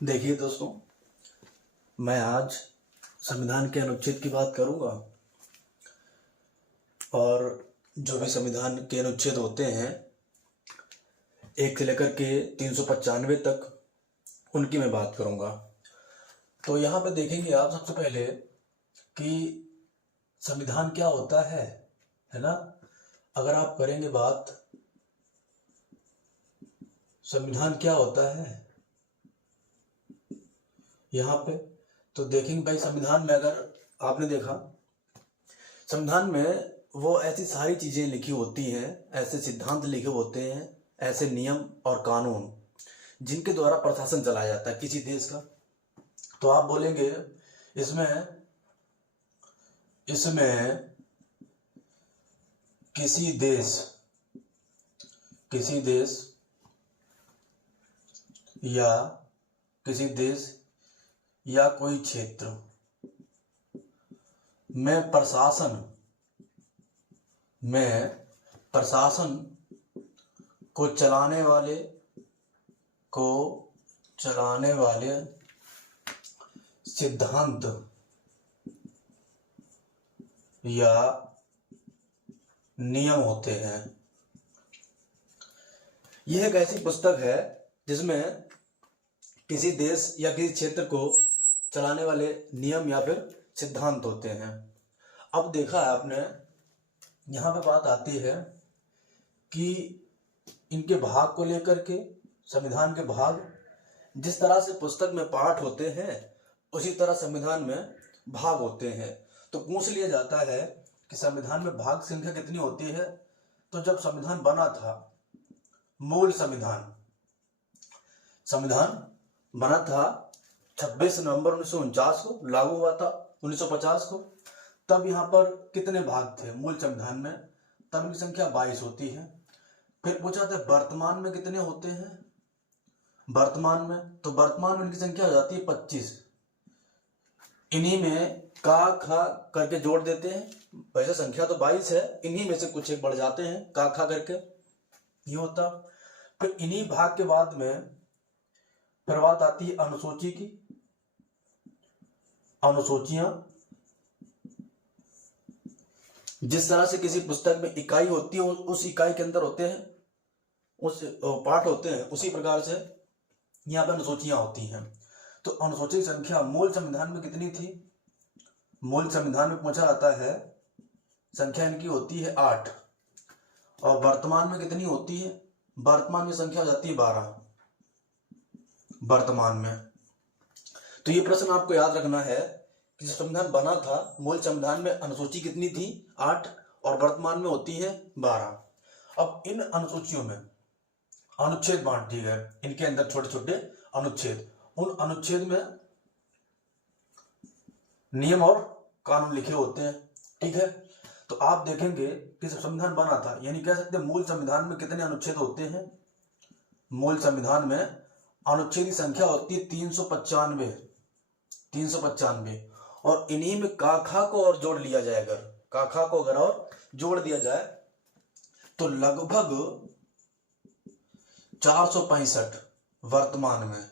देखिए दोस्तों, मैं आज संविधान के अनुच्छेद की बात करूंगा और जो भी संविधान के अनुच्छेद होते हैं 1 से लेकर के 395 तक, उनकी मैं बात करूंगा। तो यहाँ पे देखेंगे आप सबसे पहले कि संविधान क्या होता है ना। अगर आप करेंगे बात संविधान क्या होता है यहाँ पे, तो देखेंगे भाई संविधान में, अगर आपने देखा संविधान में वो ऐसी सारी चीज़ें लिखी होती हैं, ऐसे सिद्धांत लिखे होते हैं, ऐसे नियम और कानून जिनके द्वारा प्रशासन चलाया जाता है किसी देश का। तो आप बोलेंगे इसमें किसी देश या कोई क्षेत्र में प्रशासन को चलाने वाले सिद्धांत या नियम होते हैं। यह एक ऐसी पुस्तक है जिसमें किसी देश या किसी क्षेत्र को चलाने वाले नियम या फिर सिद्धांत होते हैं। अब देखा है आपने, यहाँ पे बात आती है कि इनके भाग को लेकर के, संविधान के भाग जिस तरह से पुस्तक में पाठ होते हैं उसी तरह संविधान में भाग होते हैं। तो पूछ लिया जाता है कि संविधान में भाग संख्या कितनी होती है। तो जब संविधान बना था, मूल संविधान बना था 26 नवंबर 1949 को, लागू हुआ था 1950 को। तब यहाँ पर कितने भाग थे मूल संविधान में? तब की संख्या 22 होती है। फिर पूछा था वर्तमान में कितने होते हैं। वर्तमान में इनकी संख्या हो जाती है 25। इन्हीं में का खा करके जोड़ देते हैं। वैसे संख्या तो 22 है, इन्हीं में से कुछ एक बढ़ जाते हैं, का खा करके ये होता। फिर इन्हीं भाग के बाद में फिर बात आती है अनुसूची की। अनुसूचियां जिस तरह से किसी पुस्तक में इकाई होती है, उस इकाई के अंदर होते हैं, उस पाठ होते हैं, उसी प्रकार से यहाँ पे अनुसूचियां होती हैं। तो अनुसूची संख्या मूल संविधान में कितनी थी? मूल संविधान में पूछा जाता है, संख्या इनकी होती है 8। और वर्तमान में कितनी होती है? वर्तमान में संख्या हो जाती है 12 वर्तमान में। तो ये प्रश्न आपको याद रखना है कि जब संविधान बना था, मूल संविधान में अनुसूची कितनी थी? 8, और वर्तमान में होती है 12। अब इन अनुसूचियों में अनुच्छेद बांट दिए गए, इनके अंदर छोटे छोटे अनुच्छेद। उन अनुच्छेद में नियम और कानून लिखे होते हैं, ठीक है। तो आप देखेंगे कि जब संविधान बना था, यानी कह सकते हैं मूल संविधान में कितने अनुच्छेद होते हैं? मूल संविधान में अनुच्छेद की संख्या होती है 395। और इन्हीं में काखा को और जोड़ लिया जाए, अगर काखा को अगर और जोड़ दिया जाए तो लगभग 465 वर्तमान में।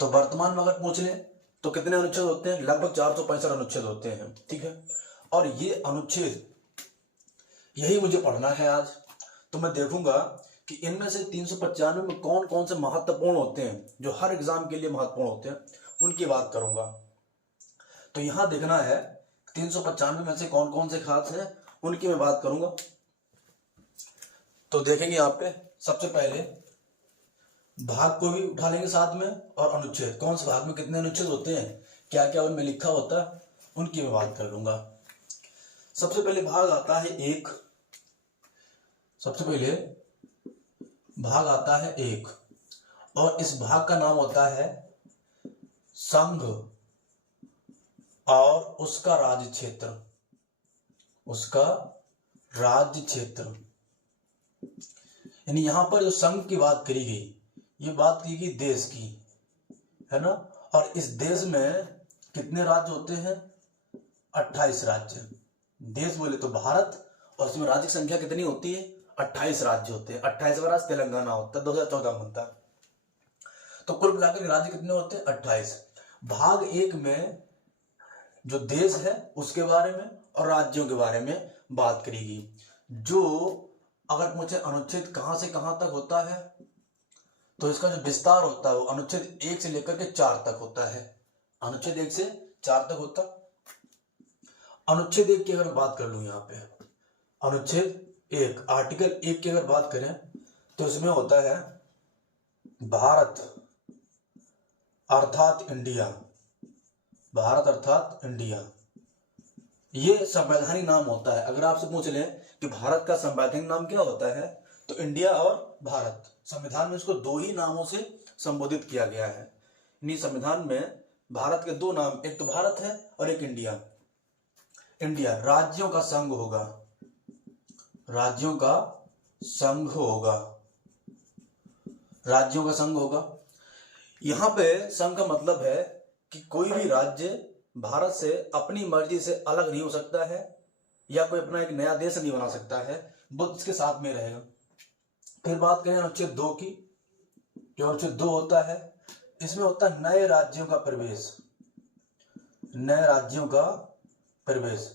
तो वर्तमान में अगर पूछ लें तो कितने अनुच्छेद होते हैं? लगभग 465 अनुच्छेद होते हैं, ठीक है। और ये अनुच्छेद यही मुझे पढ़ना है आज। तो मैं देखूंगा कि इनमें से 395 में कौन कौन से महत्वपूर्ण होते हैं, जो हर एग्जाम के लिए महत्वपूर्ण होते हैं, उनकी बात करूंगा। तो यहां देखना है 395 में से कौन कौन से खास हैं, उनकी मैं बात करूंगा। तो देखेंगे यहाँ पे सबसे पहले भाग को भी उठा लेंगे साथ में, और अनुच्छेद, कौन से भाग में कितने अनुच्छेद होते हैं, क्या क्या उनमें लिखा होता है, उनकी मैं बात कर लूंगा। सबसे पहले भाग आता है 1। सबसे पहले भाग आता है 1, और इस भाग का नाम होता है संघ और उसका राज्य क्षेत्र। यानी यहां पर जो संघ की बात करी गई, ये बात की गई देश की, है ना। और इस देश में कितने राज्य होते हैं? 28 राज्य। देश बोले तो भारत, और उसमें राज्य की संख्या कितनी होती है? 28 राज्य होते हैं। 28वां राज्य तेलंगाना होता है, 2014 बनता है। तो कुल मिलाकर के राज्य कितने होते हैं? 28। भाग 1 में जो देश है उसके बारे में और राज्यों के बारे में बात करेगी। जो अगर मुझे अनुच्छेद कहां से कहां तक होता है तो इसका जो विस्तार होता है वो अनुच्छेद 1 से लेकर के 4 तक होता है। अनुच्छेद 1 से 4 तक होता। अनुच्छेद 1 की अगर बात कर लूं यहाँ पे, अनुच्छेद 1 आर्टिकल 1 की अगर बात करें तो इसमें होता है भारत अर्थात इंडिया। भारत अर्थात इंडिया ये संवैधानिक नाम होता है। अगर आपसे पूछ लें कि भारत का संवैधानिक नाम क्या होता है तो इंडिया और भारत। संविधान में इसको 2 ही नामों से संबोधित किया गया है। इन्हीं संविधान में भारत के 2 नाम, एक तो भारत है और एक इंडिया। इंडिया राज्यों का संघ होगा, राज्यों का संघ होगा, राज्यों का संघ होगा। यहां पे संघ का मतलब है कि कोई भी राज्य भारत से अपनी मर्जी से अलग नहीं हो सकता है या कोई अपना एक नया देश नहीं बना सकता है, वो इसके साथ में रहेगा। फिर बात करें अनुच्छेद 2 की। जो अनुच्छेद 2 होता है इसमें होता है नए राज्यों का प्रवेश। नए राज्यों का प्रवेश।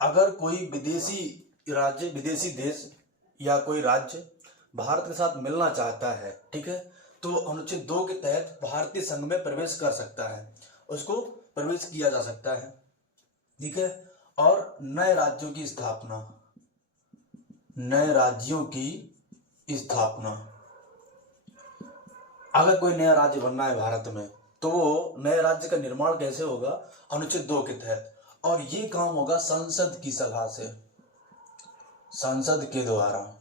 अगर कोई विदेशी राज्य, विदेशी देश या कोई राज्य भारत के साथ मिलना चाहता है, ठीक है, तो अनुच्छेद 2 के तहत भारतीय संघ में प्रवेश कर सकता है, उसको प्रवेश किया जा सकता है, ठीक है। और नए राज्यों की स्थापना, नए राज्यों की स्थापना। अगर कोई नया राज्य बनना है भारत में तो वो नए राज्य का निर्माण कैसे होगा? अनुच्छेद 2 के तहत। और ये काम होगा संसद की सलाह से, संसद के द्वारा।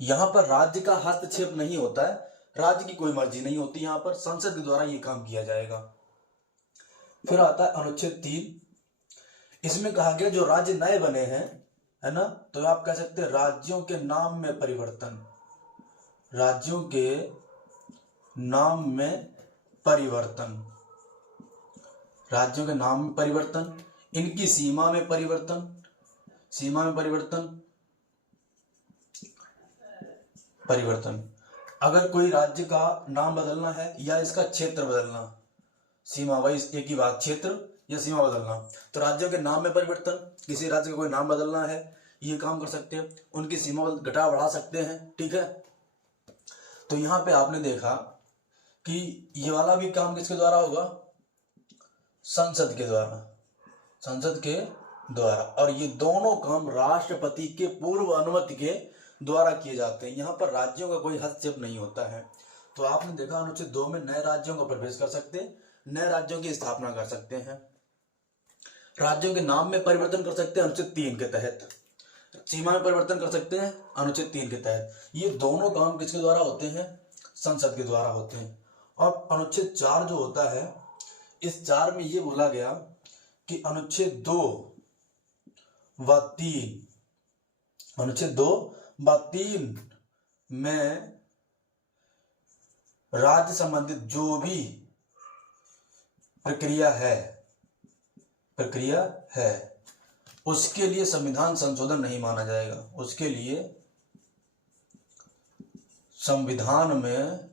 यहां पर राज्य का हस्तक्षेप नहीं होता है, राज्य की कोई मर्जी नहीं होती, यहां पर संसद के द्वारा ये काम किया जाएगा। फिर आता है अनुच्छेद 3। इसमें कहा गया जो राज्य नए बने हैं, है ना, तो आप कह सकते हैं राज्यों के नाम में परिवर्तन। राज्यों के नाम में परिवर्तन, राज्यों के नाम में परिवर्तन, इनकी सीमा में परिवर्तन, सीमा में परिवर्तन, परिवर्तन। अगर कोई राज्य का नाम बदलना है या इसका क्षेत्र बदलना, सीमा वाइज एक ही बात, क्षेत्र या सीमा बदलना, तो राज्यों के नाम में परिवर्तन, किसी राज्य का कोई नाम बदलना है ये काम कर सकते हैं, उनकी सीमा घटा बढ़ा सकते हैं, ठीक है। तो यहाँ पे आपने देखा कि ये वाला भी काम किसके द्वारा होगा? संसद के द्वारा, संसद के द्वारा। और ये दोनों काम राष्ट्रपति के पूर्व अनुमति के द्वारा किए जाते हैं। यहाँ पर राज्यों का कोई हस्तक्षेप नहीं होता है। तो आपने देखा अनुच्छेद 2 में नए राज्यों को प्रवेश कर सकते हैं, नए राज्यों की स्थापना कर सकते हैं, राज्यों के नाम में परिवर्तन कर सकते हैं अनुच्छेद 3 के तहत, सीमा में परिवर्तन कर सकते हैं अनुच्छेद 3 के तहत। ये दोनों काम किसके द्वारा होते हैं? संसद के द्वारा होते हैं। और अनुच्छेद 4 जो होता है, इस 4 में ये बोला गया कि अनुच्छेद 2 व 3, अनुच्छेद 2 व 3 में राज्य संबंधित जो भी प्रक्रिया है उसके लिए संविधान संशोधन नहीं माना जाएगा। उसके लिए संविधान में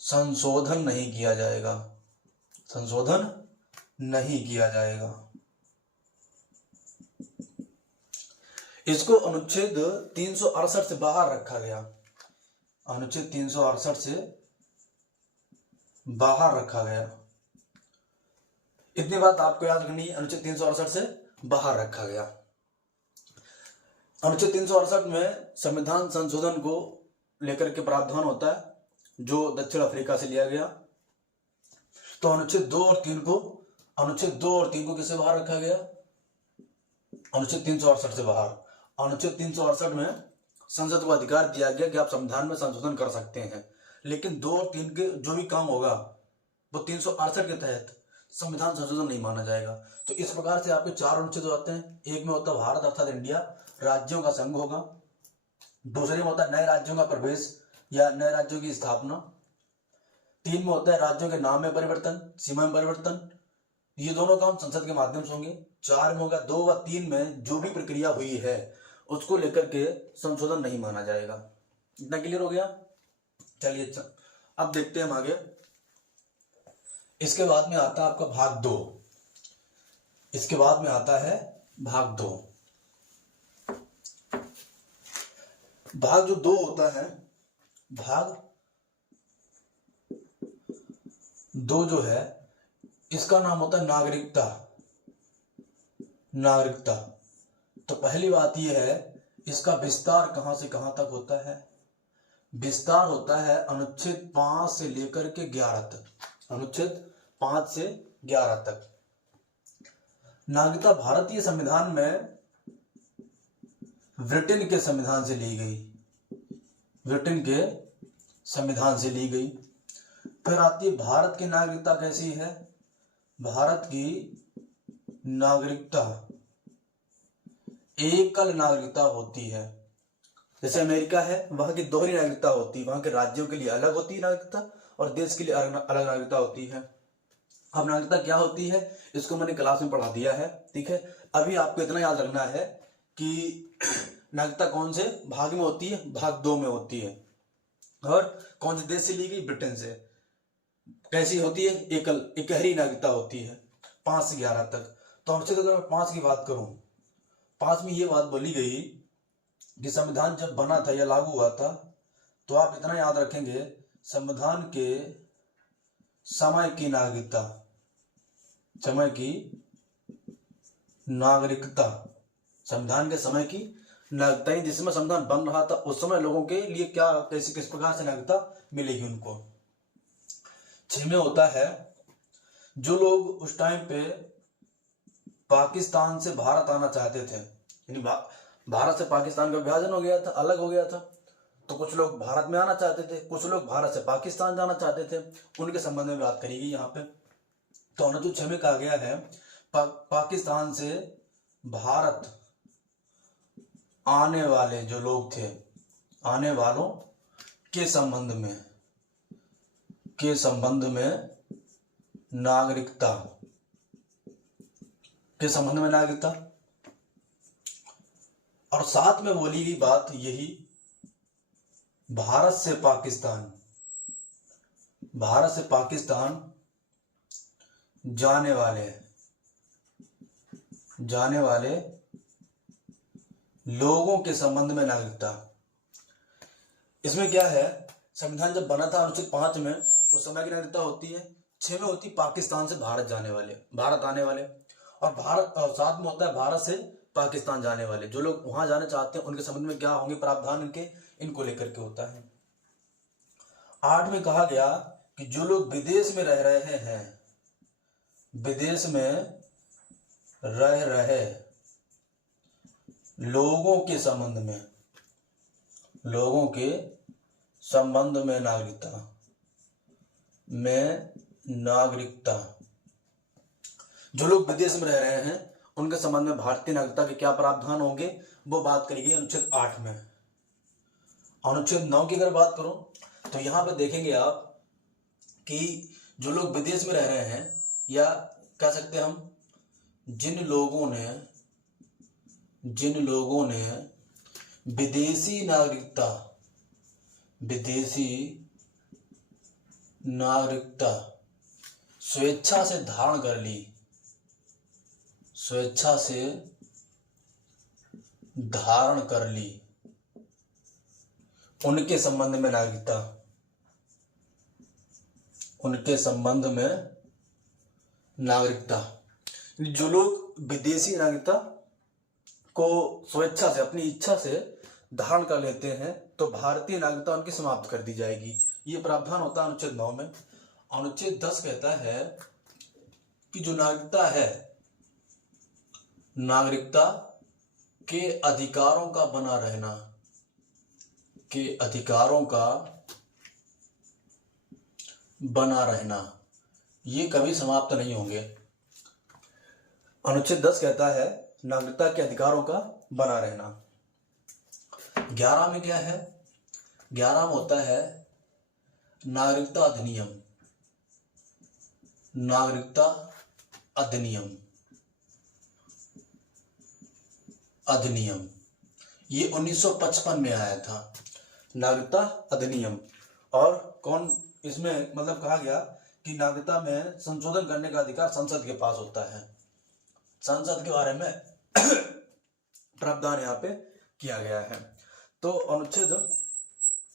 संशोधन नहीं किया जाएगा, संशोधन नहीं किया जाएगा। इसको अनुच्छेद 368 से बाहर रखा गया, अनुच्छेद 368 से बाहर रखा गया। इतनी बात आपको याद रखनी है, अनुच्छेद 368 से बाहर रखा गया। अनुच्छेद 368 में संविधान संशोधन को लेकर के प्रावधान होता है जो दक्षिण अफ्रीका से लिया गया। तो अनुच्छेद 2 और 3 को, अनुच्छेद 2 और 3 को किससे बाहर रखा गया? अनुच्छेद 368 से बाहर। अनुच्छेद 368 में संसद को अधिकार दिया गया कि आप संविधान में संशोधन कर सकते हैं, लेकिन 2 और 3 के जो भी काम होगा वो 368 के तहत संविधान संशोधन नहीं माना जाएगा। तो इस प्रकार से आपके 4 अनुच्छेद होते हैं। एक में होता है भारत अर्थात इंडिया, राज्यों का संघ होगा। दूसरे में होता है नए राज्यों का प्रवेश या नए राज्यों की स्थापना। 3 में होता है राज्यों के नाम में परिवर्तन, सीमा में परिवर्तन। ये दोनों काम संसद के माध्यम से होंगे। 4 में होगा 2 व 3 में जो भी प्रक्रिया हुई है उसको लेकर के संशोधन नहीं माना जाएगा। इतना क्लियर हो गया? चलिए अब देखते हैं हम आगे। इसके बाद में आता है आपका भाग 2। इसके बाद में आता है भाग 2। भाग जो 2 होता है, भाग 2 जो है इसका नाम होता है नागरिकता। नागरिकता। तो पहली बात यह है, इसका विस्तार कहां से कहां तक होता है? विस्तार होता है अनुच्छेद 5 से लेकर के 11 तक। अनुच्छेद 5 से 11 तक। नागरिकता भारतीय संविधान में ब्रिटेन के संविधान से ली गई। ब्रिटेन के संविधान से ली गई। फिर आती है भारत की नागरिकता कैसी है? भारत की नागरिकता एकल नागरिकता होती है। जैसे अमेरिका है, वहां की दोहरी नागरिकता होती है। वहां के राज्यों के लिए अलग होती है नागरिकता और देश के लिए अलग नागरिकता होती है। अब नागरिकता क्या होती है इसको मैंने क्लास में पढ़ा दिया है, ठीक है। अभी आपको इतना याद रखना है कि नागरिकता कौन से भाग में होती है? भाग 2 में होती है। और कौन से देश से ली गई? ब्रिटेन से। कैसी होती है? एकहरी नागरिकता होती है 5 से 11 तक। तो अनुच्छेद अगर मैं 5 की बात करूं, 5 में ये बात बोली गई कि संविधान जब बना था या लागू हुआ था, तो आप इतना याद रखेंगे, संविधान के समय की नागरिकता, समय की नागरिकता, संविधान के समय की नागरिकता, जिस समय संविधान बन रहा था उस समय लोगों के लिए क्या कैसे किस प्रकार से नागरिकता मिलेगी उनको। 6 में होता है जो लोग उस टाइम पे पाकिस्तान से भारत आना चाहते थे, यानी भारत से पाकिस्तान का विभाजन हो गया था, अलग हो गया था, तो कुछ लोग भारत में आना चाहते थे, कुछ लोग भारत से पाकिस्तान जाना चाहते थे, उनके संबंध में बात करेगी यहाँ पे। तो अनुच्छेद 6 में कहा गया है पाकिस्तान से भारत आने वाले जो लोग थे, आने वालों के संबंध में नागरिकता, के संबंध में नागरिकता। और साथ में बोली गई बात यही, भारत से पाकिस्तान जाने वाले लोगों के संबंध में नागरिकता। इसमें क्या है, संविधान जब बना था अनुच्छेद 5 में उस समय की नागरिकता होती है, 6 में होती पाकिस्तान से भारत आने वाले, और साथ में होता है भारत से पाकिस्तान जाने वाले, जो लोग वहां जाना चाहते हैं उनके संबंध में क्या होंगे प्रावधान इनको लेकर के होता है। 8 में कहा गया कि जो लोग विदेश में रह रहे हैं, विदेश में रह रहे लोगों के संबंध में नागरिकता, जो लोग विदेश में रह रहे हैं उनके संबंध में भारतीय नागरिकता के क्या प्रावधान होंगे वो बात करेगी अनुच्छेद 8 में। अनुच्छेद 9 की अगर बात करूं तो यहां पे देखेंगे आप कि जो लोग विदेश में रह रहे हैं, या कह सकते हैं हम जिन लोगों ने विदेशी नागरिकता स्वेच्छा से धारण कर ली, उनके संबंध में नागरिकता। जो लोग विदेशी नागरिकता को स्वेच्छा से, अपनी इच्छा से धारण कर लेते हैं तो भारतीय नागरिकता उनकी समाप्त कर दी जाएगी। ये प्रावधान होता है अनुच्छेद 9 में। अनुच्छेद 10 कहता है कि जो नागरिकता है, नागरिकता के अधिकारों का बना रहना, ये कभी समाप्त नहीं होंगे। अनुच्छेद 10 कहता है नागरिकता के अधिकारों का बना रहना। 11 में क्या है? 11 में होता है नागरिकता अधिनियम। ये 1955 में आया था, नागरिकता अधिनियम। और कौन इसमें मतलब कहा गया कि नागरिकता में संशोधन करने का अधिकार संसद के पास होता है। संसद के बारे में प्रावधान यहाँ पे किया गया है। तो अनुच्छेद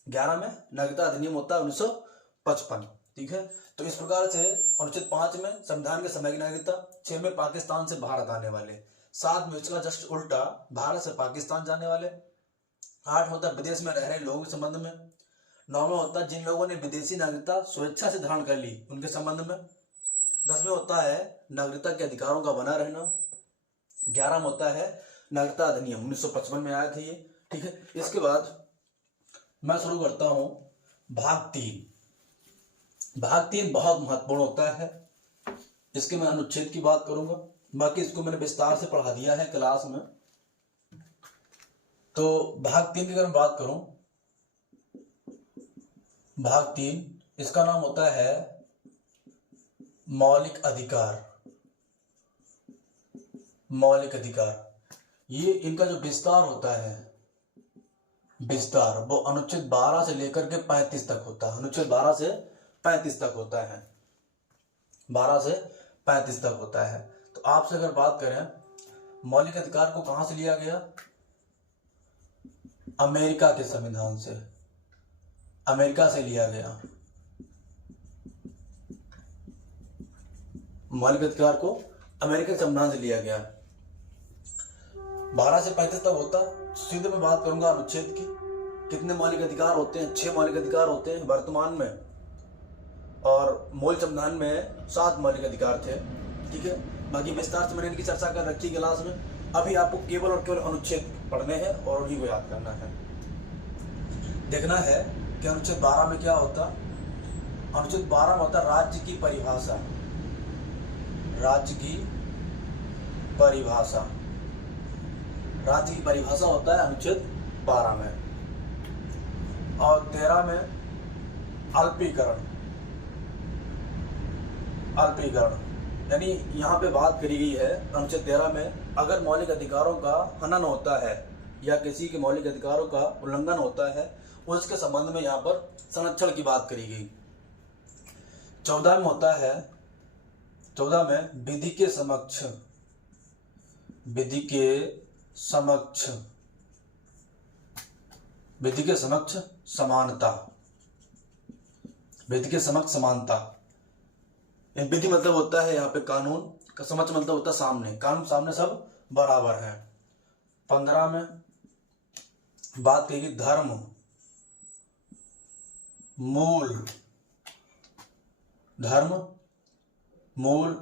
11 में नागरिकता अधिनियम होता है 1955, ठीक है। तो इस प्रकार से अनुच्छेद 5 में संविधान के समय की नागरिकता, 6 में पाकिस्तान से भारत आने वाले, 7 में इसका जस्ट उल्टा भारत से पाकिस्तान जाने वाले, 8 होता है विदेश में रह रहे लोगों के संबंध में, 9 में होता है जिन लोगों ने विदेशी नागरिकता स्वेच्छा से धारण कर ली उनके संबंध में, 10 में होता है नागरिकता के अधिकारों का बना रहना, 11 में होता है नागरिकता अधिनियम 1955 में आया था ये, ठीक है। इसके बाद मैं शुरू करता हूं भाग 3। भाग 3 बहुत महत्वपूर्ण होता है। इसके मैं अनुच्छेद की बात करूंगा, बाकी इसको मैंने विस्तार से पढ़ा दिया है क्लास में। तो भाग 3 की अगर मैं बात करूं, भाग 3 इसका नाम होता है मौलिक अधिकार। मौलिक अधिकार, ये इनका जो विस्तार होता है, विस्तार वो अनुच्छेद 12 से लेकर के 35 तक होता है। अनुच्छेद 12 से 35 तक होता है, 12 से 35 तक होता है। तो आपसे अगर बात करें मौलिक अधिकार को कहां से लिया गया, अमेरिका के संविधान से, अमेरिका से लिया गया। मौलिक अधिकार को अमेरिका के संविधान से लिया गया। 12 से 35 तक होता। सीधे मैं बात करूंगा अनुच्छेद की, कितने मौलिक अधिकार होते हैं, 6 मौलिक अधिकार होते हैं वर्तमान में, और मूल संविधान में 7 मौलिक अधिकार थे, ठीक है। बाकी विस्तार से मैंने इनकी चर्चा कर रखी क्लास में। अभी आपको केवल और केवल अनुच्छेद पढ़ने हैं और उन्हीं को याद करना है। देखना है कि अनुच्छेद 12 में क्या होता। अनुच्छेद 12 में होता राज्य की परिभाषा। राज्य की परिभाषा, राज्य की परिभाषा होता है अनुच्छेद 12 में। और 13 में अल्पीकरण। अल्पीकरण यानी यहाँ पे बात करी गई है अनुच्छेद 13 में, अगर मौलिक अधिकारों का हनन होता है या किसी के मौलिक अधिकारों का उल्लंघन होता है, उसके संबंध में यहाँ पर संरक्षण की बात करी गई। 14 में होता है, 14 में विधि के समक्ष, विधि के समक्ष, विधि के समक्ष समानता, विधि के समक्ष समानता। विधि मतलब होता है यहाँ पे कानून, का समक्ष मतलब होता है सामने, कानून सामने सब बराबर है। 15 में बात करेगी धर्म, मूल, धर्म, मूल,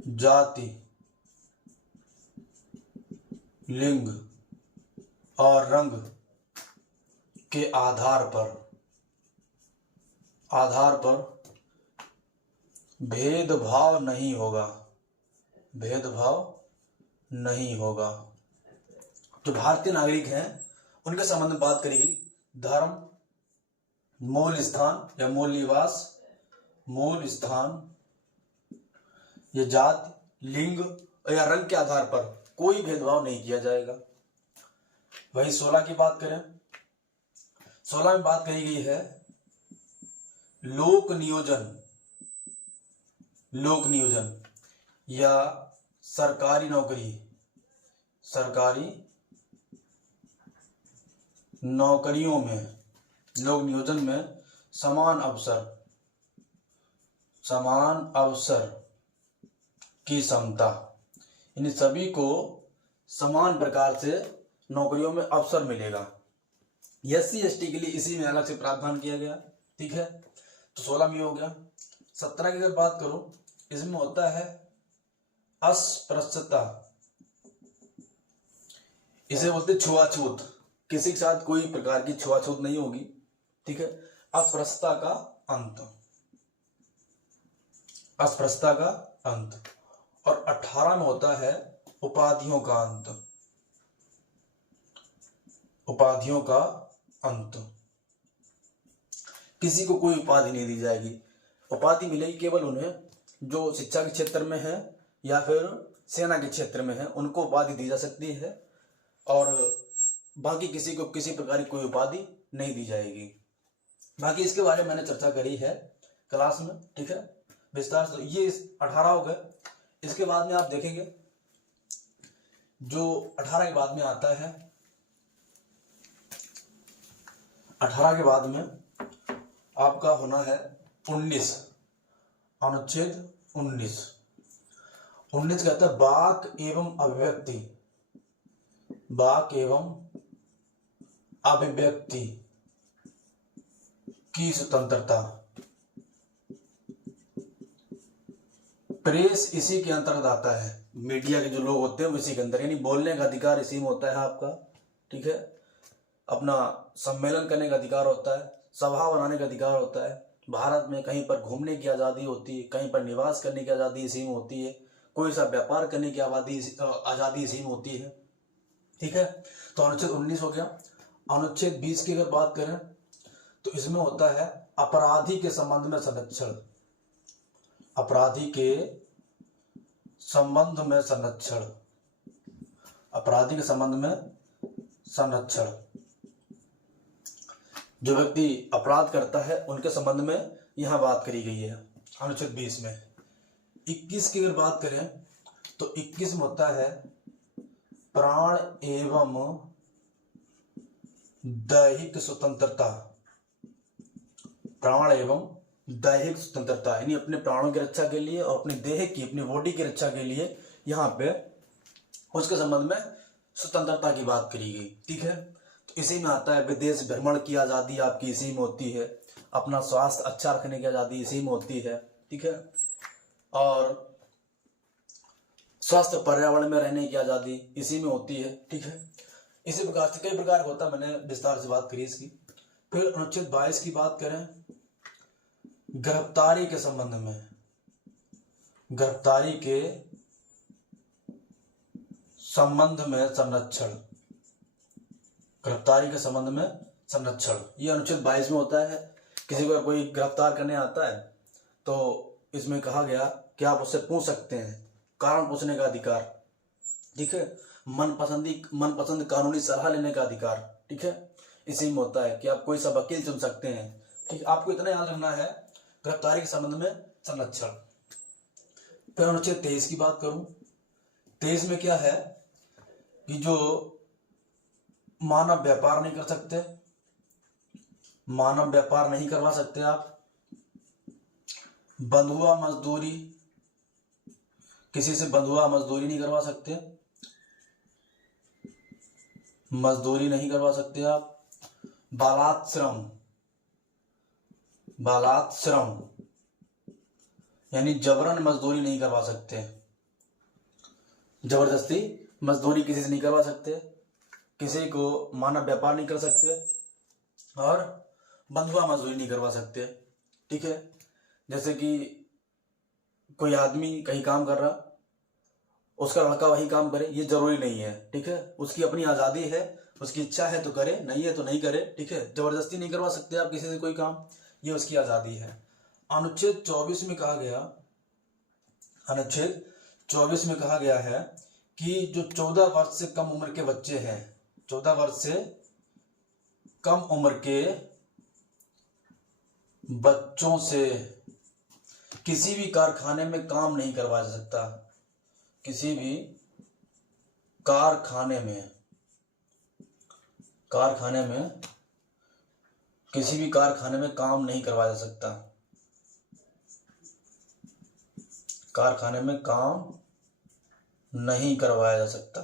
जाति, लिंग और रंग के आधार पर भेदभाव नहीं होगा, भेदभाव नहीं होगा। जो भारतीय नागरिक हैं उनके संबंध में बात करेगी। धर्म, मूल स्थान या मूल निवास, मूल स्थान या जाति, लिंग या रंग के आधार पर कोई भेदभाव नहीं किया जाएगा। वही 16 की बात करें, 16 में बात कही गई है लोक नियोजन, लोक नियोजन या सरकारी नौकरी, सरकारी नौकरियों में, लोक नियोजन में समान अवसर, समान अवसर की समता, इन सभी को समान प्रकार से नौकरियों में अवसर मिलेगा। SC ST के लिए इसी में अलग से प्रावधान किया गया, ठीक है। तो 16 में हो गया। 17 की अगर बात करूं, इसमें होता है अस्पृश्यता, इसे बोलते छुआछूत, किसी के साथ कोई प्रकार की छुआछूत नहीं होगी, ठीक है। अस्पृश्यता का अंत, अस्पृश्यता का अंत। और 18 में होता है उपाधियों का अंत, उपाधियों का अंत। किसी को कोई उपाधि नहीं दी जाएगी, उपाधि मिलेगी केवल उन्हें जो शिक्षा के क्षेत्र में है या फिर सेना के क्षेत्र में है, उनको उपाधि दी जा सकती है, और बाकी किसी को किसी प्रकार की कोई उपाधि नहीं दी जाएगी। बाकी इसके बारे में मैंने चर्चा करी है क्लास में, ठीक है, विस्तार से। ये 18 हो गए। इसके बाद में आप देखेंगे जो 18 के बाद में आता है, 18 के बाद में आपका होना है 19, अनुच्छेद 19। 19 कहता है वाक एवं अभिव्यक्ति, वाक एवं अभिव्यक्ति की स्वतंत्रता। प्रेस इसी के अंतर्गत आता है, मीडिया के जो लोग होते हैं इसी के अंदर, यानी बोलने का अधिकार इसी में होता है आपका, ठीक है, अपना सम्मेलन करने का अधिकार होता है, सभा बनाने का अधिकार होता है, भारत में कहीं पर घूमने की आज़ादी होती है, कहीं पर निवास करने की आज़ादी इसी में होती है, कोई सा व्यापार करने की आज़ादी इसी में होती है, ठीक है। तो अनुच्छेद 19 हो गया। अनुच्छेद 20 की अगर बात करें तो इसमें होता है अपराधी के संबंध में संरक्षण, अपराधी के संबंध में संरक्षण, अपराधी के संबंध में संरक्षण। जो व्यक्ति अपराध करता है उनके संबंध में यहां बात करी गई है अनुच्छेद 20 में। 21 की अगर बात करें तो 21 में होता है प्राण एवं दैहिक स्वतंत्रता, प्राण एवं दैहिक स्वतंत्रता, यानी अपने प्राणों की रक्षा के लिए और अपने देह की, अपनी बॉडी की रक्षा के लिए यहाँ पे उसके संबंध में स्वतंत्रता की बात करी गई, ठीक है। तो इसी में आता है विदेश भ्रमण की आज़ादी आपकी इसी में होती है, अपना स्वास्थ्य अच्छा रखने की आज़ादी इसी में होती है, ठीक है, और स्वस्थ पर्यावरण में रहने की आज़ादी इसी में होती है, ठीक है। इसी प्रकार से कई प्रकार होता है, मैंने विस्तार से बात करी इसकी। फिर अनुच्छेद 22 की बात करें, गिरफ्तारी के संबंध में, गिरफ्तारी के संबंध में संरक्षण, गिरफ्तारी के संबंध में संरक्षण, ये अनुच्छेद 22 में होता है। किसी को कोई गिरफ्तार करने आता है तो इसमें कहा गया कि आप उससे पूछ सकते हैं, कारण पूछने का अधिकार, ठीक है, मनपसंद कानूनी सलाह लेने का अधिकार, ठीक है, इसी में होता है कि आप कोई सा वकील चुन सकते हैं, ठीक। आपको इतना याद रखना है गिरफ्तारी के संबंध में संरक्षण। फिर अनुच्छेद 23 की बात करूं, 23 में क्या है कि जो मानव व्यापार नहीं कर सकते, मानव व्यापार नहीं करवा सकते आप, बंधुआ मजदूरी, किसी से बंधुआ मजदूरी नहीं करवा सकते, मजदूरी नहीं करवा सकते आप, बालात श्रम, बालात श्रम यानी जबरन मजदूरी नहीं करवा सकते, जबरदस्ती मजदूरी किसी से नहीं करवा सकते, किसी को मानव व्यापार नहीं कर सकते और बंधुआ मजदूरी नहीं करवा सकते, ठीक है। जैसे कि कोई आदमी कहीं काम कर रहा, उसका लड़का वही काम करे, ये जरूरी नहीं है, ठीक है, उसकी अपनी आज़ादी है, उसकी इच्छा है तो करे, नहीं है तो नहीं करे, ठीक है, जबरदस्ती नहीं करवा सकते आप किसी से कोई काम, ये उसकी आज़ादी है। अनुच्छेद 24 में कहा गया, अनुच्छेद 24 में कहा गया है कि जो 14 वर्ष से कम उम्र के बच्चे हैं, 14 वर्ष से कम उम्र के बच्चों से किसी भी कारखाने में काम नहीं करवाया जा सकता, किसी भी कारखाने में, कारखाने में किसी भी कारखाने में काम नहीं करवाया जा सकता, कारखाने में काम नहीं करवाया जा सकता।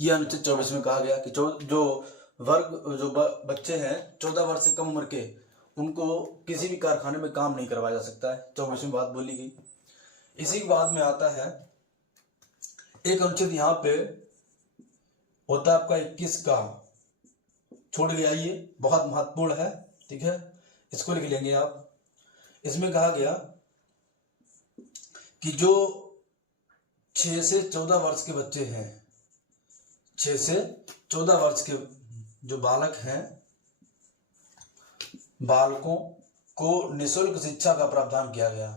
ये अनुच्छेद 24 में कहा गया कि जो बच्चे हैं 14 वर्ष से कम उम्र के, उनको किसी भी कारखाने में काम नहीं करवाया जा सकता है, 24 में बात बोली गई। इसी के बाद में आता है एक अनुच्छेद यहाँ पे होता है आपका 21 का, छोड़ गया, ये बहुत महत्वपूर्ण है, ठीक है, इसको लिख लेंगे आप। इसमें कहा गया कि जो 6 से 14 वर्ष के बच्चे हैं, 6 से 14 वर्ष के जो बालक हैं, बालकों को निःशुल्क शिक्षा का प्रावधान किया गया,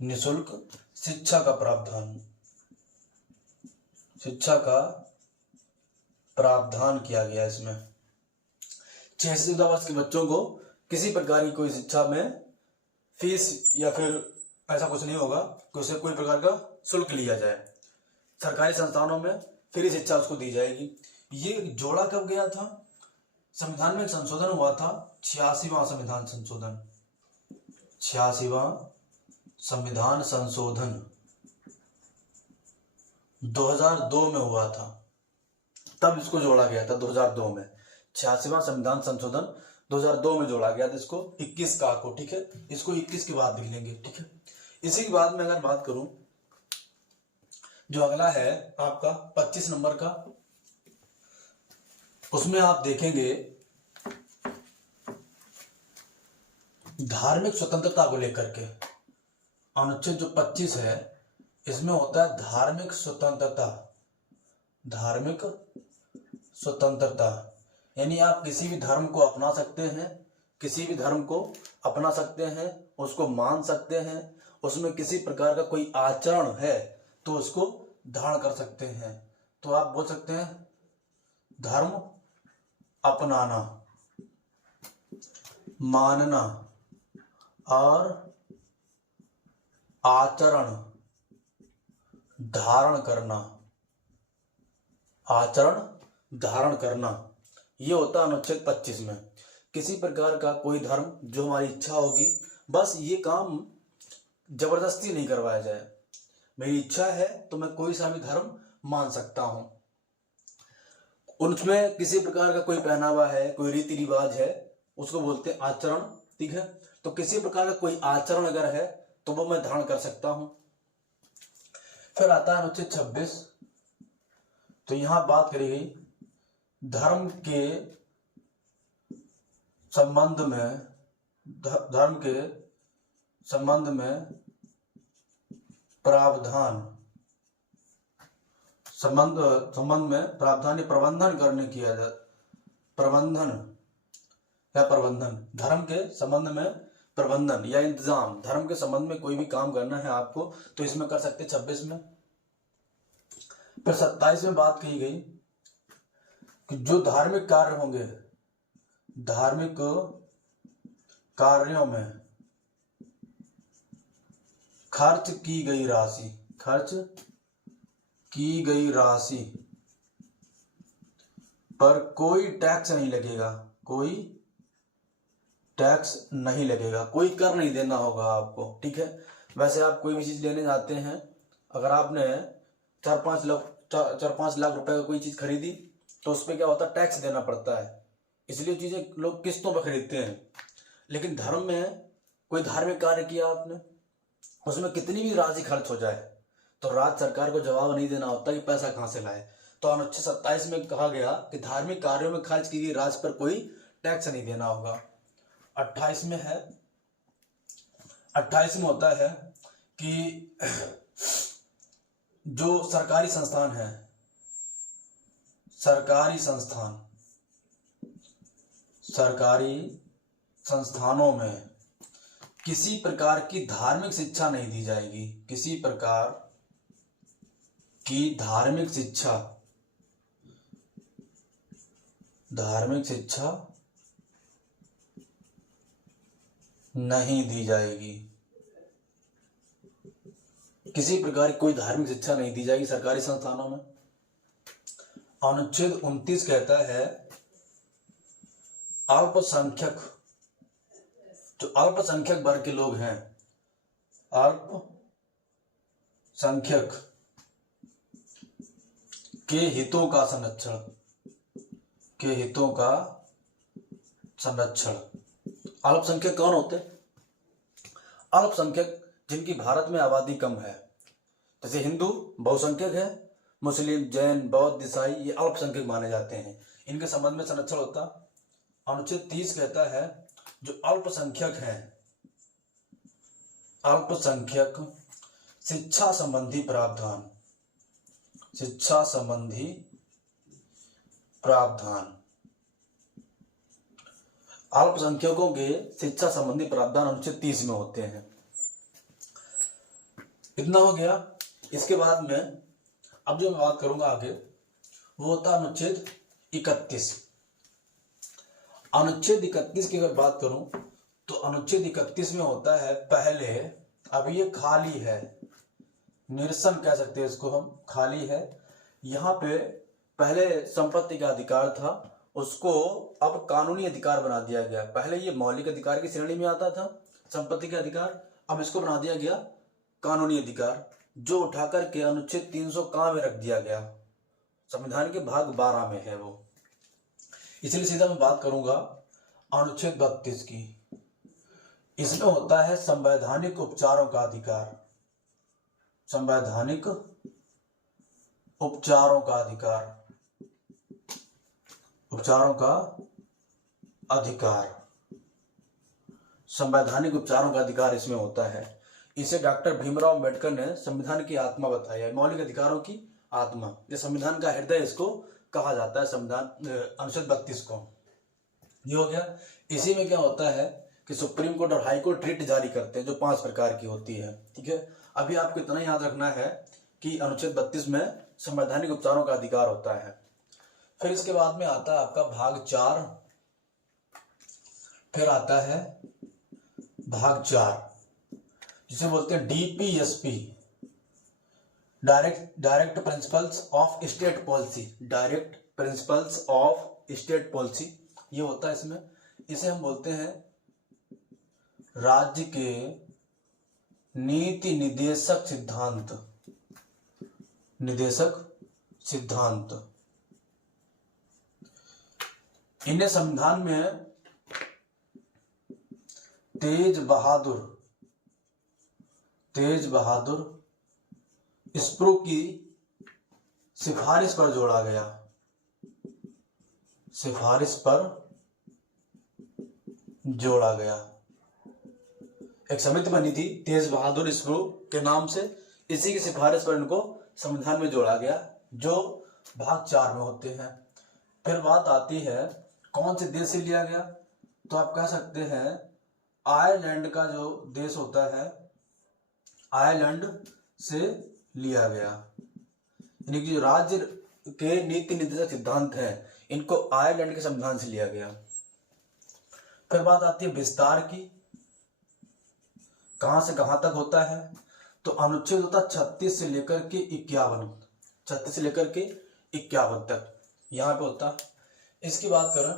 निःशुल्क शिक्षा का प्रावधान, शिक्षा का प्रावधान किया गया। इसमें 6 से 14 वर्ष के बच्चों को किसी प्रकार की कोई शिक्षा में फीस या फिर ऐसा कुछ नहीं होगा कि उसे कोई प्रकार का शुल्क लिया जाए। सरकारी संस्थानों में फ्री शिक्षा उसको दी जाएगी। ये जोड़ा कब गया था? संविधान में एक संशोधन हुआ था, 86वां संविधान संशोधन। 86वां संविधान संशोधन 2002 में हुआ था, तब इसको जोड़ा गया था 2002 में। 86वां संविधान संशोधन 2002 में जोड़ा गया था इसको 21 का को, ठीक है। इसको 21 के बाद लिख लेंगे, ठीक है। इसी के बाद में अगर बात करूं, जो अगला है आपका 25 नंबर का, उसमें आप देखेंगे धार्मिक स्वतंत्रता को लेकर के अनुच्छेद जो 25 है, इसमें होता है धार्मिक स्वतंत्रता। धार्मिक स्वतंत्रता यानी आप किसी भी धर्म को अपना सकते हैं, किसी भी धर्म को अपना सकते हैं, उसको मान सकते हैं, उसमें किसी प्रकार का कोई आचरण है तो उसको धारण कर सकते हैं। तो आप बोल सकते हैं धर्म अपनाना, मानना और आचरण धारण करना। आचरण धारण करना ये होता है अनुच्छेद 25 में। किसी प्रकार का कोई धर्म जो हमारी इच्छा होगी, बस ये काम जबरदस्ती नहीं करवाया जाए। मेरी इच्छा है तो मैं कोई सा भी धर्म मान सकता हूं। उनमें किसी प्रकार का कोई पहनावा है, कोई रीति रिवाज है, उसको बोलते हैं आचरण, ठीक है। तो किसी प्रकार का कोई आचरण अगर है तो वो मैं धारण कर सकता हूं। फिर आता है अनुच्छेद 26। तो यहां बात करी गई धर्म के संबंध में, धर्म के संबंध में प्रावधान, संबंध में प्रावधान या प्रबंधन करने किया जाए। प्रबंधन या प्रबंधन, धर्म के संबंध में प्रबंधन या इंतजाम, धर्म के संबंध में कोई भी काम करना है आपको तो इसमें कर सकते 26 में। फिर 27 में बात कही गई कि जो धार्मिक कार्य होंगे, धार्मिक कार्यों में खर्च की गई राशि, खर्च की गई राशि पर कोई टैक्स नहीं लगेगा, कोई टैक्स नहीं लगेगा, कोई कर नहीं देना होगा आपको, ठीक है। वैसे आप कोई भी चीज लेने जाते हैं, अगर आपने 4-5 लाख रुपए का कोई चीज खरीदी तो उस पर क्या होता है, टैक्स देना पड़ता है। इसलिए चीजें लोग किस्तों पर खरीदते हैं। लेकिन धर्म में कोई धार्मिक कार्य किया आपने, उसमें कितनी भी राशि खर्च हो जाए तो राज्य सरकार को जवाब नहीं देना होता कि पैसा कहां से लाए। तो अनुच्छेद 27 में कहा गया कि धार्मिक कार्यों में खर्च की गई राशि पर कोई टैक्स नहीं देना होगा। 28 में है, 28 में होता है कि जो सरकारी संस्थान है, सरकारी संस्थानों में किसी प्रकार की धार्मिक शिक्षा नहीं दी जाएगी। किसी प्रकार की धार्मिक शिक्षा नहीं दी जाएगी। किसी प्रकार की कोई धार्मिक शिक्षा नहीं दी जाएगी सरकारी संस्थानों में। अनुच्छेद 29 कहता है अल्पसंख्यक, जो अल्पसंख्यक वर्ग के लोग हैं, अल्पसंख्यक के हितों का संरक्षण, के हितों का संरक्षण। अल्पसंख्यक कौन होते? अल्पसंख्यक जिनकी भारत में आबादी कम है, जैसे हिंदू बहुसंख्यक है, मुस्लिम, जैन, बौद्ध, ईसाई ये अल्पसंख्यक माने जाते हैं। इनके संबंध में संरक्षण होता। अनुच्छेद 30 कहता है जो अल्पसंख्यक हैं, अल्पसंख्यक शिक्षा संबंधी प्रावधान, शिक्षा संबंधी प्रावधान, अल्पसंख्यकों के शिक्षा संबंधी प्रावधान अनुच्छेद 30 में होते हैं। इतना हो गया। इसके बाद में अब जो मैं बात करूंगा आगे वो होता है अनुच्छेद 31। अनुच्छेद 31 की अगर बात करूं तो अनुच्छेद 31 में होता है पहले, अब ये खाली है, निरसन कह सकते हैं इसको हम, खाली है। यहाँ पे पहले संपत्ति का अधिकार था, उसको अब कानूनी अधिकार बना दिया गया। पहले ये मौलिक अधिकार की श्रेणी में आता था संपत्ति का अधिकार, अब इसको बना दिया गया कानूनी अधिकार, जो उठा करके अनुच्छेद 300 का में रख दिया गया, संविधान के भाग 12 में है वो। इसलिए सीधा मैं बात करूंगा अनुच्छेद 32 की। इसमें होता है संवैधानिक उपचारों का अधिकार, संवैधानिक उपचारों का अधिकार, उपचारों का अधिकार, संवैधानिक उपचारों का अधिकार इसमें होता है। इसे डॉक्टर भीमराव अंबेडकर ने संविधान की आत्मा बताया, मौलिक अधिकारों की आत्मा, ये संविधान का हृदय इसको कहा जाता है, संविधान अनुच्छेद 32 को। ये हो गया। इसी में क्या होता है कि सुप्रीम कोर्ट और हाई कोर्ट रिट जारी करते हैं, जो 5 प्रकार की होती है। ठीक है, अभी आपको इतना याद रखना है कि अनुच्छेद 32 में संवैधानिक उपचारों का अधिकार होता है। फिर इसके बाद में आता है आपका भाग 4, फिर आता है भाग 4 जिसे बोलते हैं DPSP, direct principles of state policy, direct principles of state policy. ये होता है इसमें, इसे हम बोलते हैं राज्य के नीति निदेशक सिद्धांत, निदेशक सिद्धांत। इन्हें संविधान में तेज बहादुर स्प्रू की सिफारिश पर जोड़ा गया, सिफारिश पर जोड़ा गया। एक समिति बनी थी तेज बहादुर स्प्रू के नाम से, इसी की सिफारिश पर इनको संविधान में जोड़ा गया, जो भाग 4 में होते हैं। फिर बात आती है कौन से देश से लिया गया, तो आप कह सकते हैं आयरलैंड का जो देश होता है, आयरलैंड से लिया गया। यानी कि जो राज्य के नीति निर्देशक सिद्धांत हैं, इनको आयरलैंड के संविधान से लिया गया। फिर बात आती है विस्तार की, कहां से कहां तक होता है, तो अनुच्छेद होता है 36 से लेकर के 51, 36 से लेकर के 51 तक यहाँ पे होता। इसकी बात करें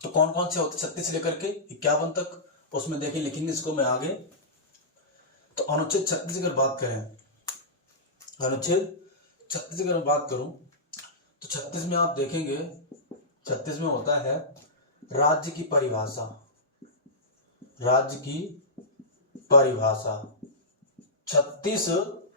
तो कौन कौन से होते 36 से लेकर के 51 तक, उसमें देखिए लिखेंगे इसको मैं आगे। तो अनुच्छेद 36 की अगर बात करें, अनुच्छेद 36 की अगर बात करूं तो 36 में आप देखेंगे, 36 में होता है राज्य की परिभाषा, राज्य की परिभाषा। 36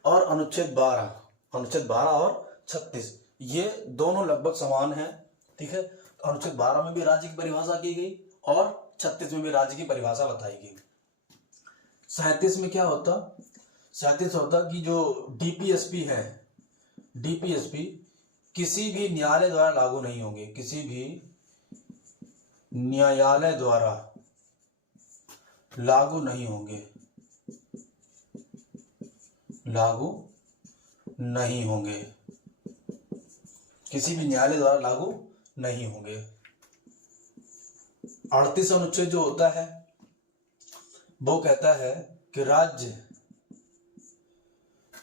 और अनुच्छेद 12, अनुच्छेद 12 और 36 ये दोनों लगभग समान हैं। ठीक है, तो अनुच्छेद 12 में भी राज्य की परिभाषा की गई और 36 में भी राज्य की परिभाषा बताई गई। 37 में क्या होता, 37 होता कि जो डीपीएसपी है, डीपीएसपी किसी भी न्यायालय द्वारा लागू नहीं होंगे, किसी भी न्यायालय द्वारा लागू नहीं होंगे, लागू नहीं होंगे, किसी भी न्यायालय द्वारा लागू नहीं होंगे। 38 अनुच्छेद जो होता है वो कहता है कि राज्य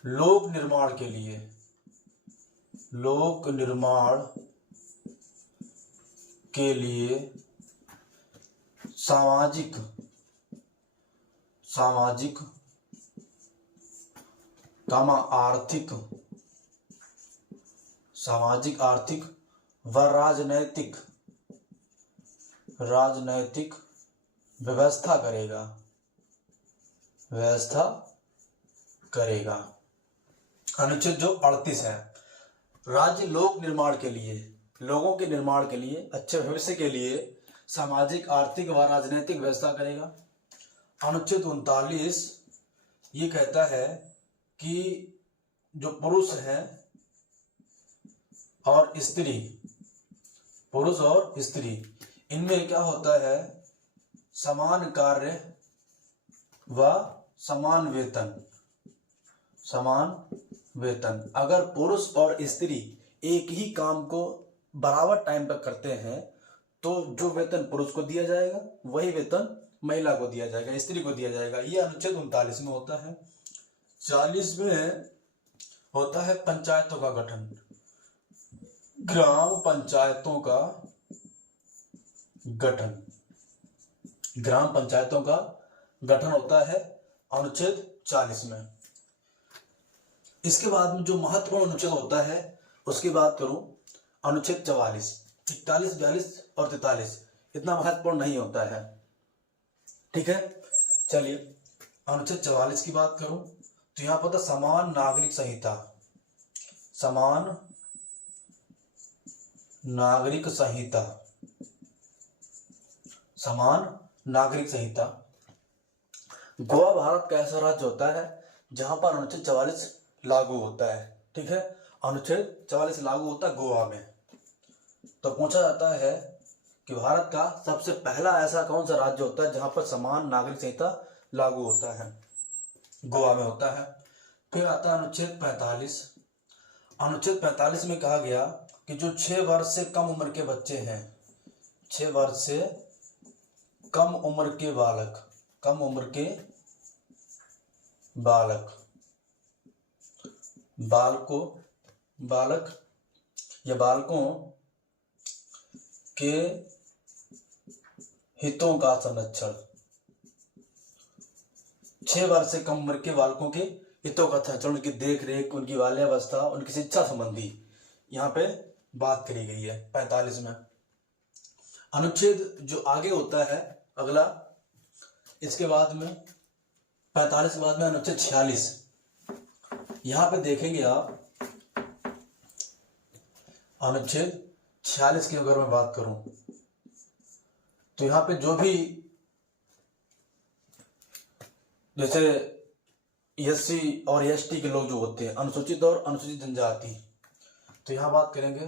लोक निर्माण के लिए, लोक निर्माण के लिए सामाजिक आर्थिक, सामाजिक आर्थिक व राजनैतिक व्यवस्था करेगा। अनुच्छेद जो 38 है, राज्य लोक निर्माण के लिए, लोगों के निर्माण के लिए, अच्छे भविष्य के लिए सामाजिक आर्थिक व राजनैतिक व्यवस्था करेगा। अनुच्छेद 39 ये कहता है कि जो पुरुष है और स्त्री, पुरुष और स्त्री, इनमें क्या होता है, समान कार्य व समान वेतन, समान वेतन। अगर पुरुष और स्त्री एक ही काम को बराबर टाइम पर करते हैं तो जो वेतन पुरुष को दिया जाएगा वही वेतन महिला को दिया जाएगा, स्त्री को दिया जाएगा। ये अनुच्छेद 39 में होता है। 40 में होता है पंचायतों का गठन, ग्राम पंचायतों का गठन। ग्राम पंचायतों का गठन होता है अनुच्छेद 40 में। इसके बाद में जो महत्वपूर्ण अनुच्छेद होता है उसकी बात करूं, अनुच्छेद 44, 41, 42 और 43 इतना महत्वपूर्ण नहीं होता है, ठीक है। चलिए अनुच्छेद 44 की बात करूं तो यहां पर समान नागरिक संहिता, समान नागरिक संहिता, समान नागरिक संहिता। गोवा भारत का ऐसा राज्य होता है जहां पर अनुच्छेद 44 लागू होता है, ठीक है। अनुच्छेद 44 लागू होता है गोवा में। तो पूछा जाता है कि भारत का सबसे पहला ऐसा कौन सा राज्य होता है जहां पर समान नागरिक संहिता लागू होता है? गोवा में होता है। फिर आता है अनुच्छेद 45। अनुच्छेद 45 में कहा गया कि जो 6 वर्ष से कम उम्र के बच्चे हैं, 6 वर्ष से कम उम्र के बालक, कम उम्र के बालक, बालक या बालकों के हितों का संरक्षण, 6 वर्ष से कम उम्र के बालकों के हितों का संरक्षण, उनकी देख रेख, उनकी बाल्यावस्था, उनकी शिक्षा संबंधी यहाँ पे बात करी गई है 45 में। अनुच्छेद जो आगे होता है अगला, इसके बाद में 45 के बाद में अनुच्छेद 46। यहां पे देखेंगे आप अनुच्छेद 46 की अगर मैं बात करूं तो यहां पे जो भी जैसे एससी और एसटी के लोग जो होते हैं, अनुसूचित और अनुसूचित जनजाति, तो यहां बात करेंगे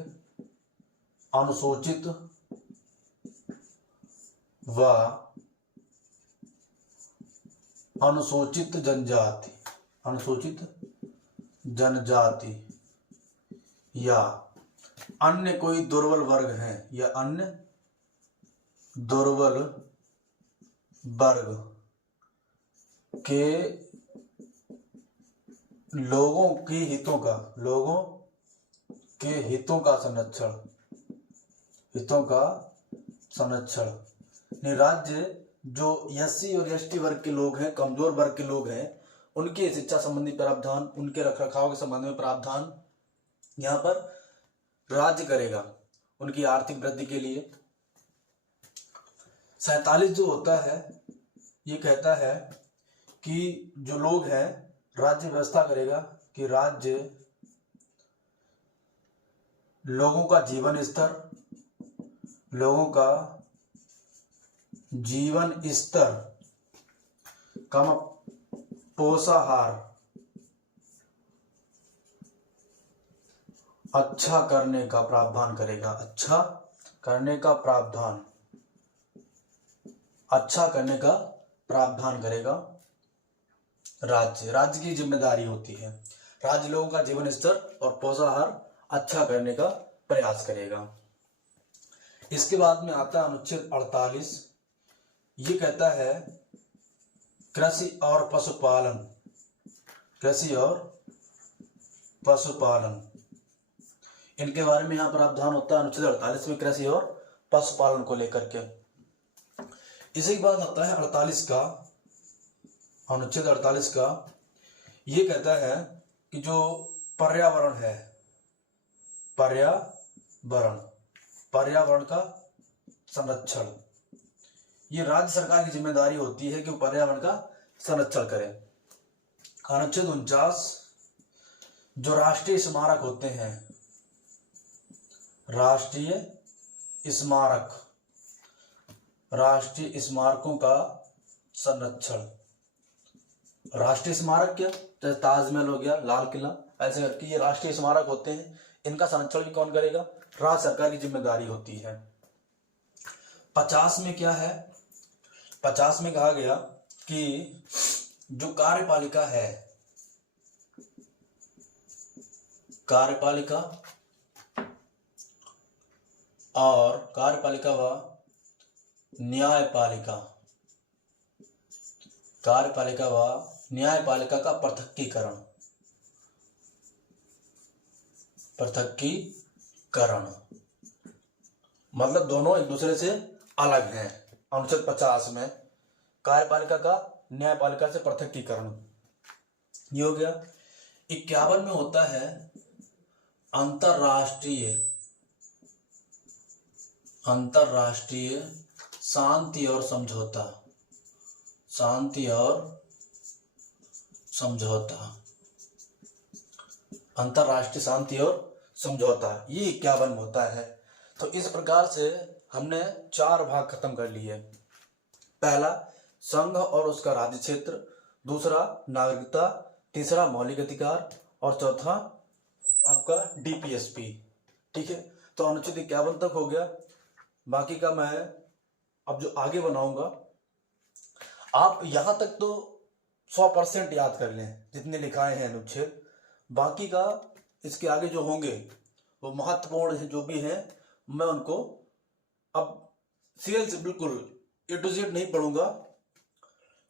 अनुसूचित व अनुसूचित जनजाति, अनुसूचित जनजाति या अन्य कोई दुर्बल वर्ग है, या अन्य दुर्बल वर्ग के लोगों के हितों का, लोगों के हितों का संरक्षण, हितों का संरक्षण। राज्य जो एससी और एसटी वर्ग के लोग हैं, कमजोर वर्ग के लोग हैं, उनकी शिक्षा संबंधी प्रावधान, उनके रखरखाव के संबंध में प्रावधान यहाँ पर राज्य करेगा उनकी आर्थिक वृद्धि के लिए। 47 जो होता है ये कहता है कि जो लोग हैं, राज्य व्यवस्था करेगा कि राज्य लोगों का जीवन स्तर, लोगों का जीवन स्तर कम पोषाहार अच्छा करने का प्रावधान करेगा, अच्छा करने का प्रावधान, अच्छा करने का प्रावधान करेगा राज्य। राज्य की जिम्मेदारी होती है, राज्य लोगों का जीवन स्तर और पोषाहार अच्छा करने का प्रयास करेगा। इसके बाद में आता है अनुच्छेद 48। ये कहता है कृषि और पशुपालन, कृषि और पशुपालन, इनके बारे में यहाँ प्रावधान होता है अनुच्छेद 48 में, कृषि और पशुपालन को लेकर के। इसी के बाद आता है 48 का, अनुच्छेद 48 का, ये कहता है कि जो पर्यावरण है, पर्यावरण, पर्यावरण का संरक्षण, ये राज्य सरकार की जिम्मेदारी होती है कि वो पर्यावरण का संरक्षण करे। अनुच्छेद 49, जो राष्ट्रीय स्मारक होते हैं, राष्ट्रीय स्मारक, राष्ट्रीय स्मारकों का संरक्षण। राष्ट्रीय स्मारक क्या, जैसे ताजमहल हो गया, लाल किला, ऐसे करके ये राष्ट्रीय स्मारक होते हैं, इनका संरक्षण भी कौन करेगा? राज्य सरकार की जिम्मेदारी होती है। 50 में क्या है? 50 में कहा गया कि जो कार्यपालिका है, कार्यपालिका और कार्यपालिका व न्यायपालिका, कार्यपालिका व न्यायपालिका का पृथक्कीकरण, पृथक्कीकरण मतलब दोनों एक दूसरे से अलग हैं। अनुच्छेद 50 में कार्यपालिका का न्यायपालिका से पृथक्कीकरण ये हो गया। 51 में होता है अंतरराष्ट्रीय शांति और समझौता, शांति और समझौता, अंतरराष्ट्रीय शांति और समझौता, ये 51 में होता है। तो इस प्रकार से हमने 4 भाग खत्म कर लिए। पहला संघ और उसका राज्य क्षेत्र, दूसरा नागरिकता, तीसरा मौलिक अधिकार और चौथा आपका डीपीएसपी। ठीक है, तो अनुच्छेद 51 तक हो गया। बाकी का मैं अब जो आगे बनाऊंगा, आप यहां तक तो 100% याद कर लें जितने लिखाए हैं अनुच्छेद। बाकी का इसके आगे जो होंगे वो महत्वपूर्ण है, जो भी हैं मैं उनको अब सीरियल से बिल्कुल A to Z नहीं पढ़ूंगा,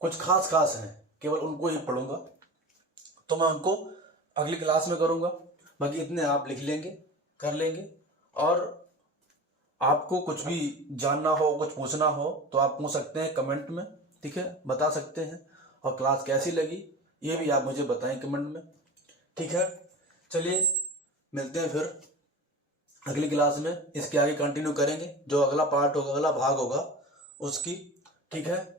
कुछ खास हैं केवल उनको ही पढ़ूंगा, तो मैं उनको अगली क्लास में करूंगा। बाकी इतने आप लिख लेंगे, कर लेंगे। और आपको कुछ भी जानना हो, कुछ पूछना हो तो आप पूछ सकते हैं कमेंट में, ठीक है, बता सकते हैं। और क्लास कैसी लगी ये भी आप मुझे बताएं कमेंट में, ठीक है। चलिए मिलते हैं फिर अगली क्लास में, इसके आगे कंटिन्यू करेंगे। जो अगला पार्ट होगा, अगला भाग होगा उसकी, ठीक है।